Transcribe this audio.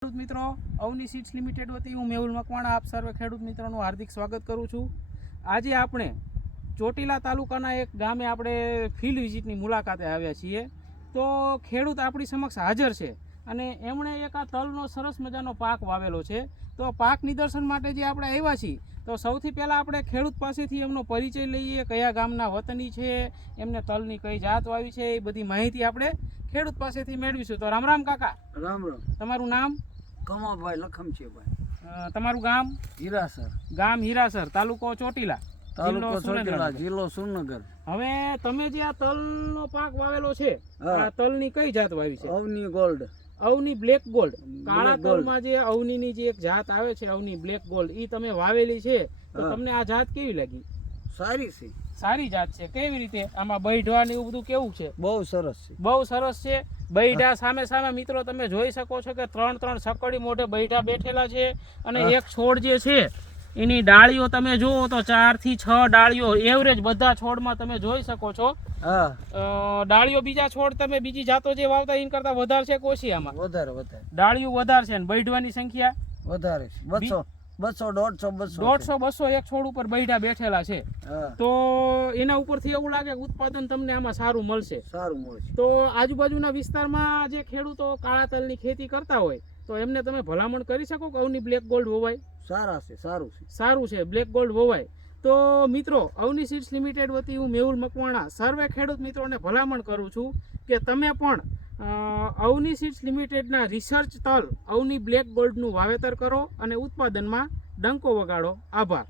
ખેડૂત મિત્રો, Avani seeds limited વતી હું મેહુલ મકવાણા આપ સર્વે ખેડૂત મિત્રોનું હાર્દિક સ્વાગત કરું છું. આજે આપણે ચોટીલા તાલુકાના એક ગામે આપણે ફિલ્ડ વિઝિટની મુલાકાતે આવ્યા છીએ. તો ખેડૂત આપણી સમક્ષ હાજર છે અને એમણે એક આ તલનો સરસ મજાનો પાક વાવેલો છે. તો પાક નિદર્શન માટે જે આપણે આવ્યા છીએ, તો સૌથી પહેલાં આપણે ખેડૂત પાસેથી એમનો પરિચય લઈએ, કયા ગામના વતની છે, એમને તલની કઈ જાત વાવી છે, એ બધી માહિતી આપણે ખેડૂત પાસેથી મેળવીશું. તો રામ રામ કાકા. રામ રામ. તમારું નામ? કમાભાઈ લખમજીભાઈ. તમારું ગામ? હીરાસર. ગામ હીરાસર, તાલુકો ચોટીલા, તાલુકો ચોટીલા, જિલ્લો સુરનગર. હવે તમે જે આ તલનો પાક વાવેલો છે, આ તલની કઈ જાત વાવી છે? Avni gold. Avni black gold. કાળા તલમાં જે અવનીની જે એક જાત આવે છે, અવની બ્લેક ગોલ્ડ, ઈ તમે વાવેલી છે. તો તમને આ જાત કેવી લાગી? સારી છે. સારી જાત છે. કેવી રીતે? આમાં બૈઢવા ને એવું બધું કેવું છે? બહુ સરસ છે. બહુ સરસ છે. બૈઢા સામે સામે મિત્રો તમે જોઈ શકો છો કે ત્રણ સકડી મોઢે બૈઢા બેઠેલા છે. અને એક છોડ જે છે એની ડાળીઓ તમે જુઓ તો 4 થી 6 ડાળીઓ એવરેજ બધા છોડમાં તમે જોઈ શકો છો. ડાળીઓ બીજા છોડ તમે બીજી જાતો જે વાવતા એના કરતા વધારે છે, ઓછી? આમાં વધારે ડાળીઓ વધારે છે અને બૈઢવાની સંખ્યા વધારે છે. 200 150-200 એક છોડ ઉપર બૈઢા બેઠેલા છે. તો એના ઉપરથી એવું લાગે કે ઉત્પાદન તમને આમાં સારું મળશે. તો આજુબાજુના વિસ્તારમાં જે ખેડૂતો કાળા તલની ખેતી કરતા હોય તો એમને તમે ભલામણ કરી શકો કે અવની બ્લેક ગોલ્ડ વવાય? સારું છે, બ્લેક ગોલ્ડ વવાય. તો મિત્રો, અવની સીડ્સ લિમિટેડ વતી હું મેહુલ મકવાણા સર્વે ખેડૂત મિત્રોને ભલામણ કરું છું કે તમે પણ અવની સીડ્સ લિમિટેડના રિસર્ચ તલ અવની બ્લેક ગોલ્ડનું વાવેતર કરો અને ઉત્પાદનમાં ડંકો વગાડો. આભાર.